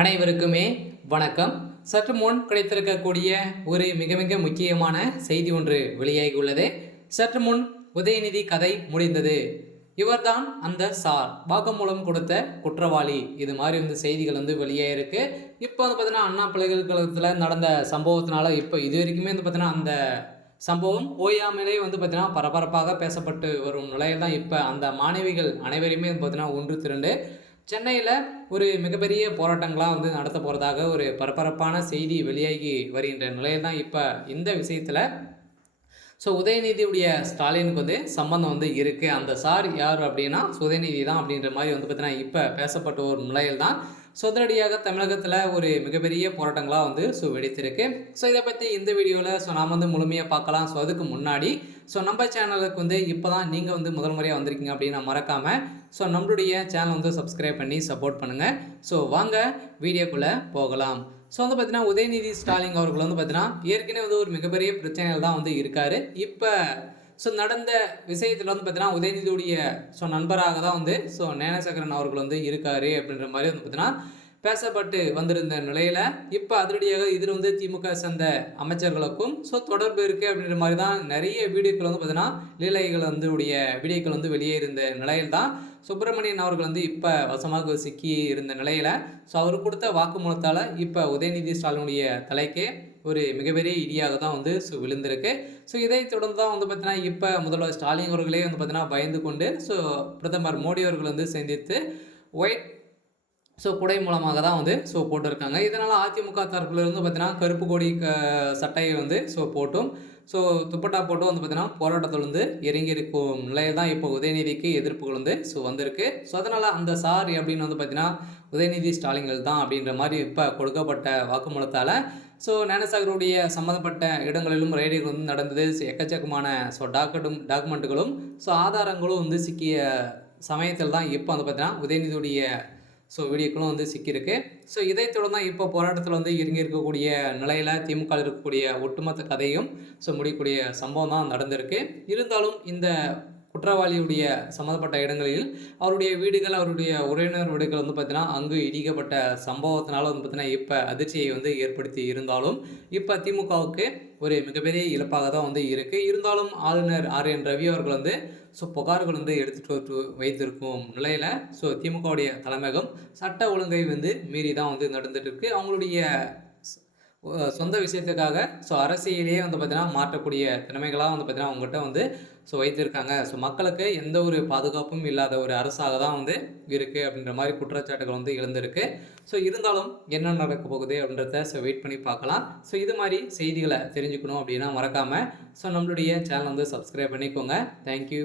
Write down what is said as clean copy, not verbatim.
அனைவருக்குமே வணக்கம். சற்று முன் கிடைத்திருக்கக்கூடிய ஒரு மிக மிக முக்கியமான செய்தி ஒன்று வெளியாகி உள்ளது. சற்று முன் உதயநிதி கதை முடிந்தது, இவர்தான் அந்த சார், வாக்குமூலம் கொடுத்த குற்றவாளி, இது மாதிரி செய்திகள் வெளியாயிருக்கு. இப்போ பார்த்தீங்கன்னா அண்ணா பல்கலைக்கழகத்தில் நடந்த சம்பவத்தினால இப்போ இது வரைக்குமே பார்த்தீங்கன்னா அந்த சம்பவம் ஓயாமலே பார்த்தீங்கன்னா பரபரப்பாக பேசப்பட்டு வரும் நிலையில் தான் இப்போ அந்த மாணவிகள் அனைவரையுமே பார்த்தீங்கன்னா ஒன்று திரண்டு சென்னையில் ஒரு மிகப்பெரிய போராட்டங்களாக நடத்த போகிறதாக ஒரு பரபரப்பான செய்தி வெளியாகி வருகின்ற நிலையில் தான் இப்போ இந்த விஷயத்தில் உதயநிதியுடைய ஸ்டாலினுக்கு சம்பந்தம் இருக்குது. அந்த சார் யார் அப்படின்னா உதயநிதி தான் அப்படின்ற மாதிரி பார்த்தீங்கன்னா இப்போ பேசப்பட்ட ஒரு நிலையில் தான் உடனடியாக தமிழகத்தில் ஒரு மிகப்பெரிய போராட்டங்களாக வெடித்திருக்கு. இதை பற்றி இந்த வீடியோவில் நாம் முழுமையாக பார்க்கலாம். அதுக்கு முன்னாடி நம்ம சேனலுக்கு இப்போ தான் நீங்கள் முதல் முறையாக வந்திருக்கீங்க அப்படின்னா மறக்காமல் நம்மளுடைய சேனல் சப்ஸ்கிரைப் பண்ணி சப்போர்ட் பண்ணுங்கள். வாங்க வீடியோக்குள்ளே போகலாம். பார்த்தீங்கன்னா உதயநிதி ஸ்டாலின் அவர்கள் பார்த்தீங்கன்னா ஏற்கனவே ஒரு மிகப்பெரிய பிரச்சனைகள் தான் இருக்கார். இப்போ நடந்த விஷயத்தில் பார்த்தீங்கன்னா உதயநிதியுடைய நண்பராக தான் ஞானசேகரன் அவர்கள் இருக்கார் அப்படின்ற மாதிரி பார்த்தீங்கன்னா பேசப்பட்டு வந்திருந்த நிலையில் இப்போ அதிரடியாக இதில் திமுக சேர்ந்த அமைச்சர்களுக்கும் தொடர்பு இருக்குது அப்படின்ற மாதிரி தான் நிறைய வீடியோக்கள் பார்த்தீங்கன்னா லீலைகள் உடைய வீடியோக்கள் வெளியே இருந்த நிலையில் தான் சுப்பிரமணியன் அவர்கள் இப்போ வசமாக சிக்கி இருந்த நிலையில் அவர் கொடுத்த வாக்குமூலத்தால் இப்போ உதயநிதி ஸ்டாலினுடைய தலைக்கே ஒரு மிகப்பெரிய இடியாக தான் விழுந்திருக்கு. இதை தொடர்ந்து தான் பார்த்தீங்கன்னா இப்போ முதல்வர் ஸ்டாலின் அவர்களே பார்த்தீங்கன்னா பயந்து கொண்டு பிரதமர் மோடி அவர்கள் சந்தித்து ஒயிட் குடை மூலமாக தான் போட்டிருக்காங்க. இதனால் அதிமுக தரப்புலேருந்து பார்த்தீங்கன்னா கருப்பு கொடி சட்டையை போட்டும் துப்பட்டா போட்டு பார்த்தீங்கன்னா போராட்டத்தில் இறங்கியிருக்கும் நிலையில் தான் இப்போ உதயநிதிக்கு எதிர்ப்புகள் வந்திருக்கு. அதனால் அந்த சார் அப்படின்னு பார்த்தீங்கன்னா உதயநிதி ஸ்டாலின்கள் தான் அப்படின்ற மாதிரி இப்போ கொடுக்கப்பட்ட வாக்குமூலத்தால் ஞானசாகருடைய சம்மந்தப்பட்ட இடங்களிலும் ரைடுகள் நடந்தது. எக்கச்சக்கமான டாக்குமெண்ட்டுகளும் ஆதாரங்களும் சிக்கிய சமயத்தில் தான் இப்போ பார்த்தீங்கன்னா உதயநிதியுடைய வீடியோக்களும் சிக்கியிருக்கு. இதை தொடர்ந்து தான் இப்போ போராட்டத்தில் இறங்கியிருக்கக்கூடிய நிலையில் திமுக இருக்கக்கூடிய ஒட்டுமொத்த கதையும் முடியக்கூடிய சம்பவம் தான் நடந்திருக்கு. இருந்தாலும் இந்த குற்றவாளியுடைய சம்மந்தப்பட்ட இடங்களில் அவருடைய வீடுகள், அவருடைய உறவினர் வீடுகள் பார்த்தீங்கன்னா அங்கு இடிக்கப்பட்ட சம்பவத்தினால பார்த்தீங்கன்னா இப்போ அதிர்ச்சியை ஏற்படுத்தி இருந்தாலும் இப்போ திமுகவுக்கு ஒரு மிகப்பெரிய இழப்பாக தான் இருக்குது. இருந்தாலும் ஆளுநர் RN ரவி அவர்கள் புகார்கள் எடுத்துகிட்டு வைத்திருக்கும் நிலையில் திமுகவுடைய தலைமையகம் சட்ட ஒழுங்கை மீறி தான் நடந்துட்டு இருக்கு. அவங்களுடைய சொந்த விஷயத்துக்காக அரசியலையே பார்த்தீங்கன்னா மாற்றக்கூடிய திறமைகளாக பார்த்தீங்கன்னா அவங்ககிட்ட வைத்திருக்காங்க. மக்களுக்கு எந்த ஒரு பாதுகாப்பும் இல்லாத ஒரு அரசாக தான் இருக்குது அப்படின்ற மாதிரி குற்றச்சாட்டுகள் எழுந்திருக்கு. இருந்தாலும் என்ன நடக்க போகுது அப்படின்றத வெயிட் பண்ணி பார்க்கலாம். இது மாதிரி செய்திகளை தெரிஞ்சுக்கணும் அப்படின்னா மறக்காமல் நம்மளுடைய சேனல் சப்ஸ்கிரைப் பண்ணிக்கோங்க. தேங்க்யூ.